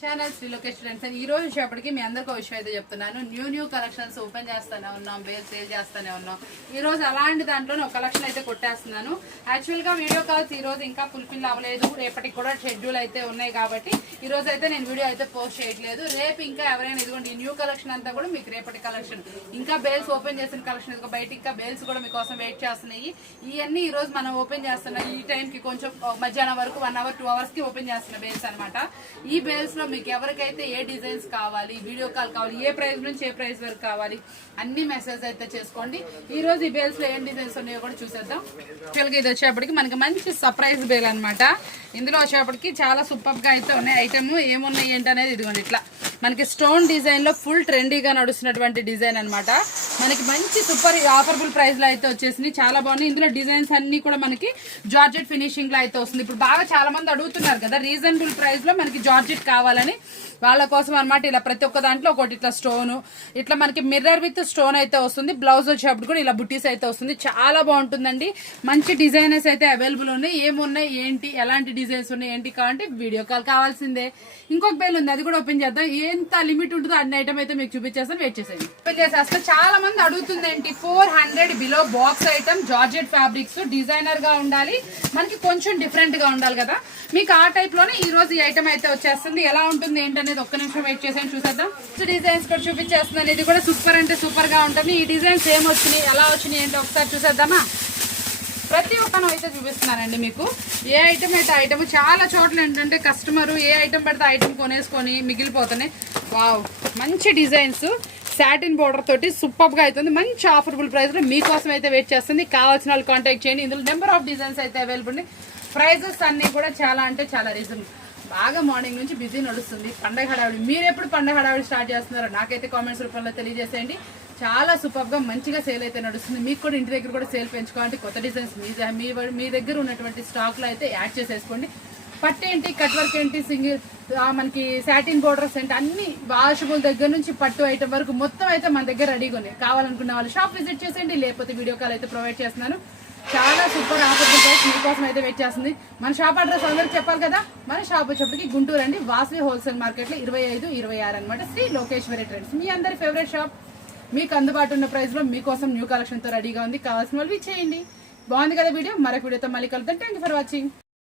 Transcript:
Channel శ్రీలోకేష్ friends ఈ రోజు వచ్చేప్పటికి మీ అందరికీ విషయం అయితే చెప్తున్నాను. న్యూ కలెక్షన్స్ ఓపెన్ చేస్తూనే ఉన్నాం, బేల్ సేల్ చేస్తూనే ఉన్నాం. ఈ రోజు అలాంటి దాంట్లోనే ఒక కలెక్షన్ అయితే కొట్టేస్తున్నాను. యాక్చువల్ గా వీడియో కాల్స్ ఈ రోజు ఇంకా ఫుల్ఫిల్ అవ్వలేదు, రేపటికి కూడా షెడ్యూల్ అయితే ఉన్నాయి కాబట్టి ఈ రోజు అయితే నేను వీడియో అయితే పోస్ట్ చేయట్లేదు. రేపు ఇంకా ఎవరైనా ఇదిగోండి న్యూ కలెక్షన్ అంతా కూడా మీకు రేపటి కలెక్షన్, ఇంకా బేల్స్ ఓపెన్ చేసిన కలెక్షన్ ఇదిగో బయట ఇంకా బేల్స్ కూడా మీకోసం వెయిట్ చేస్తున్నాయి. ఇవన్నీ ఈ రోజు మనం ఓపెన్ చేస్తున్నాం. ఈ టైం కి కొంచెం మధ్యాహ్నం వరకు 1 hour 2 hours కి ఓపెన్ చేస్తున్న బేల్స్ అనమాట. ఈ బేల్స్ లో మీకు ఎవరికైతే ఏ డిజైన్స్ కావాలి, వీడియో కాల్ కావాలి, ఏ ప్రైస్ నుంచి ఏ ప్రైస్ వరకు కావాలి అన్ని మెసేజ్ అయితే చేసుకోండి. ఈ రోజు ఈ బేల్స్ లో ఏం డిజైన్స్ ఉన్నాయో కూడా చూసేద్దాం. యాక్చువల్గా ఇది వచ్చేప్పటికి మనకి మంచి సర్ప్రైజ్ బేల్ అనమాట. ఇందులో వచ్చేప్పటికి చాలా సూపర్ గా అయితే ఉన్నాయి. ఐటమ్ ఏమున్నాయి ఏంటి అనేది ఇదిగోండి ఇట్లా మనకి స్టోన్ డిజైన్ లో ఫుల్ ట్రెండీగా నడుస్తున్నటువంటి డిజైన్ అనమాట. మనకి మంచి సూపర్ ఆఫర్బుల్ ప్రైస్ లో అయితే వచ్చేసింది. చాలా బాగున్నాయి. ఇందులో డిజైన్స్ అన్ని కూడా మనకి జార్జెట్ ఫినిషింగ్ లో అయితే వస్తుంది. ఇప్పుడు బాగా చాలా మంది అడుగుతున్నారు కదా రీజనబుల్ ప్రైస్ లో మనకి జార్జెట్ కావాలని, వాళ్ళ కోసం అనమాట. ఇలా ప్రతి ఒక్క దాంట్లో ఒకటి ఇట్లా స్టోన్, ఇట్లా మనకి మిర్రర్ విత్ స్టోన్ అయితే వస్తుంది. బ్లౌజ్ వచ్చేటప్పుడు కూడా ఇలా బుట్టీస్ అయితే వస్తుంది. చాలా బాగుంటుందండి. మంచి డిజైనర్స్ అయితే అవైలబుల్ ఉన్నాయి. ఏమున్నాయి ఏంటి, ఎలాంటి డిజైన్స్ ఉన్నాయి ఏంటి కావాలంటే వీడియో కాల్ కావాల్సిందే. ఇంకొక బేల్ ఉంది, అది కూడా ఓపెన్ చేద్దాం. ఎంత లిమిట్ ఉంటుందో అన్ని ఐటమ్ అయితే మీకు చూపించేస్తాను, వెయిట్ చేసేది. ఓపెన్ చేసేస్తే చాలా మంది అడుగుతుంది ఏంటి 400 below box item georgette fabrics, designer గా ఉండాలి, మనకి కొంచెం డిఫరెంట్ గా ఉండాలి కదా. మీకు ఆ టైప్ లోనే ఈ రోజు ఈ ఐటమ్ అయితే వచ్చేస్తుంది. ఎలా ఉంటుంది ఏంటనేది ఒక్క నిమిషం వెయిట్ చేసాను, చూసేద్దాం. డిజైన్స్ కూడా చూపించేస్తున్నాను. ఇది కూడా సూపర్ అంటే సూపర్ గా ఉంటుంది. ఈ డిజైన్స్ ఏం వచ్చినాయి, ఎలా వచ్చినాయి ఏంటో ఒకసారి చూసేద్దామా. ప్రతి ఒక్కను అయితే చూపిస్తున్నానండి మీకు. ఏ ఐటమ్ అయితే ఐటమ్, చాలా చోట్ల ఏంటంటే కస్టమర్ ఏ ఐటమ్ పెడితే ఐటమ్ కొనేసుకొని మిగిలిపోతున్నాయి. వావ్, మంచి డిజైన్స్ సాటిన్ బోర్డర్ తోటి సూపర్ గా అవుతుంది. మంచి ఆఫర్బుల్ ప్రైస్ లో మీకోసం అయితే వెయిట్ చేస్తుంది. కావాల్సిన వాళ్ళు కాంటాక్ట్ చేయండి. ఇందులో నెంబర్ ఆఫ్ డిజైన్స్ అయితే అవైలబుల్ ఉన్నాయి. ప్రైజెస్ అన్ని కూడా చాలా అంటే చాలా రీజనబుల్. బాగా మార్నింగ్ నుంచి బిజీ నడుస్తుంది. పండగ హడావిడి. మీరు ఎప్పుడు పండగ హడావిడి స్టార్ట్ చేస్తున్నారో నాకైతే కామెంట్స్ రూపంలో తెలియజేసేయండి. చాలా సూపర్ గా మంచిగా సేల్ అయితే నడుస్తుంది. మీకు కూడా ఇంటి దగ్గర కూడా సేల్ పెంచుకోవాలంటే కొత్త డిజైన్స్ మీ దగ్గర ఉన్నటువంటి స్టాక్ లో అయితే యాడ్ చేసేసుకోండి. పట్టు ఏంటి, కట్ వర్క్ ఏంటి, సింగిల్ మనకి సాటిన్ బోర్డర్స్ ఏంటి, అన్ని వాషబుల్ దగ్గర నుంచి పట్టు ఐటమ్ వరకు మొత్తం అయితే మన దగ్గర రెడీగా ఉన్నాయి. కావాలనుకున్న వాళ్ళు షాప్ విజిట్ చేసేయండి, లేకపోతే వీడియో కాల్ అయితే ప్రొవైడ్ చేస్తున్నాను. చాలా సూపర్ ఆఫర్బుల్ ప్రైస్ మీకోసం అయితే వెయిట్ చేస్తుంది. మన షాప్ అడ్రస్ అందరికి చెప్పాలి కదా. మన షాప్ వచ్చేప్పటికి గుంటూరు అండి, వాసవి హోల్సేల్ మార్కెట్ లో 25-26 అనమాట. శ్రీ లోకేశ్వరి ట్రెండ్స్, మీ అందరి ఫేవరెట్ షాప్. మీకు అందుబాటు ఉన్న ప్రైస్ లో మీకోసం న్యూ కలెక్షన్ తో రెడీగా ఉంది. కావాల్సిన వాళ్ళు చేయండి. బాగుంది కదా వీడియో. మరొక వీడియోతో మళ్ళీ కలుద్దాం. Thank you for watching.